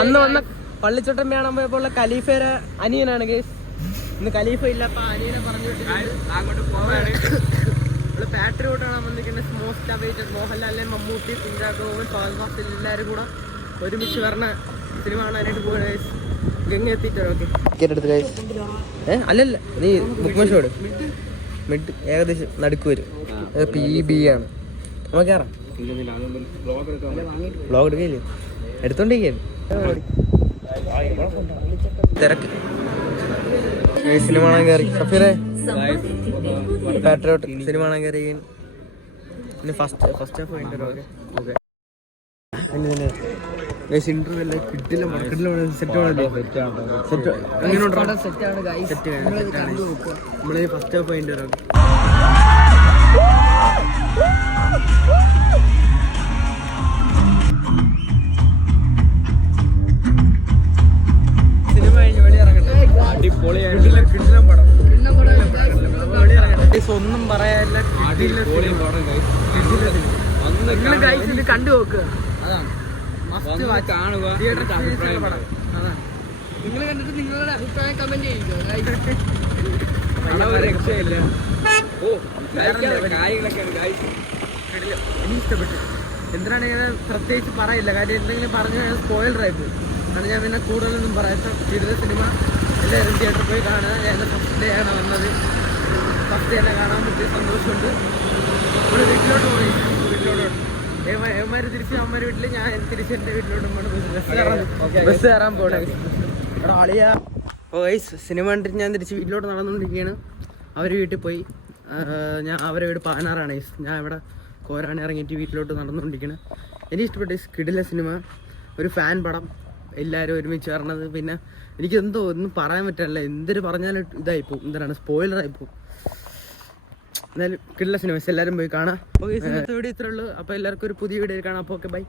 അന്ന് വന്ന പള്ളിച്ചോട്ടം കാണാൻ പോയപ്പോൾ ഖലീഫയുടെ അനിയനാണ് ഗൈസ്. ഇന്ന് ഖലീഫ ഇല്ല, അപ്പൊ അനിയനെ പറഞ്ഞു അങ്ങോട്ട് പോവാണ്. പാട്രിയോട്ട് കാണാൻ വന്നിരിക്കുന്നത് മോസ്റ്റ് അവൈറ്റഡ് മോഹൻലാലിനെ, മമ്മൂട്ടി, കുഞ്ചാക്കോവൻ, ഫഹദ് എല്ലാവരും കൂടെ ഒരുമിച്ച് വരണ സിനിമ കാണാനായിട്ട് പോവാണ് ഗൈസ്. ഗംഗ എത്തിയിട്ടോ അല്ലല്ല, നീ ബുക്ക് മഷോട് മിഡ് ഏകദേശം നടുക്ക് വരും. PB ആണ്. നമുക്ക് കയറാം. വ്ളോഗ് എടുക്കില്ലേ, എടുത്തോണ്ടിരിക്കുകയാണ്. തിരക്ക് സിനിമ കാണാൻ കയറി. സഫീറെ പാട്രിയോട്ട് സിനിമ കാണാൻ കയറി. ഇനി first half interview first half interview ഒന്നും പറയാനില്ല. ഇത് കണ്ടു നോക്കുക. അതാണ് കാണുക. നിങ്ങൾ കണ്ടിട്ട് നിങ്ങളുടെ അഭിപ്രായം കമന്റ് ചെയ്യുക. എനിക്ക് ഇഷ്ടപ്പെട്ടു. എന്തിനാണ് ഞാൻ പ്രത്യേകിച്ച് പറയില്ല, കാര്യം എന്തെങ്കിലും പറഞ്ഞു സ്പോയിലറായി പോകും. കാരണം ഞാൻ പിന്നെ കൂടുതലൊന്നും പറയാത്ത ഇതിലെ സിനിമ എല്ലാവരും തിയേറ്ററിൽ പോയി കാണുക. ഞാൻ ഫസ്റ്റ് ഡേ ആണ് വന്നത്. ഫസ്റ്റ് ഡേ കാണാൻ പറ്റിയ സന്തോഷമുണ്ട്. നമ്മൾ വീട്ടിലോട്ട് പോയി. തിരിച്ച് അമ്മയുടെ വീട്ടിൽ, ഞാൻ തിരിച്ച് എൻ്റെ വീട്ടിലോട്ട് ബസ് കയറാൻ പോകണേ. ഇവിടെ ആളിയാ. ഓ ഗൈസ്, സിനിമ കണ്ടിട്ട് ഞാൻ തിരിച്ച് വീട്ടിലോട്ട് നടന്നുകൊണ്ടിരിക്കുകയാണ്. അവർ വീട്ടിൽ പോയി. ഞാൻ അവരെ വീട് 16 ഗൈസ്. ഞാൻ ഇവിടെ കോരാണ് ഇറങ്ങിയിട്ട് വീട്ടിലോട്ട് നടന്നുകൊണ്ടിരിക്കുന്നത്. എനിക്ക് ഇഷ്ടപ്പെട്ട കിടില സിനിമ, ഒരു ഫാൻ പടം, എല്ലാവരും ഒരുമിച്ച് വരണത്. പിന്നെ എനിക്കെന്തോ ഒന്നും പറയാൻ പറ്റില്ല. എന്തൊരു പറഞ്ഞാലും ഇതായിപ്പോവും, എന്താണ് സ്പോയിലറായിപ്പോവും. എന്നാലും കിടില സിനിമ, എല്ലാവരും പോയി കാണാം. അപ്പോൾ ഈ സിനിമത്തെ വീഡിയോ ഇത്രേ ഉള്ളൂ. അപ്പോൾ എല്ലാവർക്കും ഒരു പുതിയ വീഡിയോയിൽ കാണാം. അപ്പോൾ ഓക്കെ, ബൈ.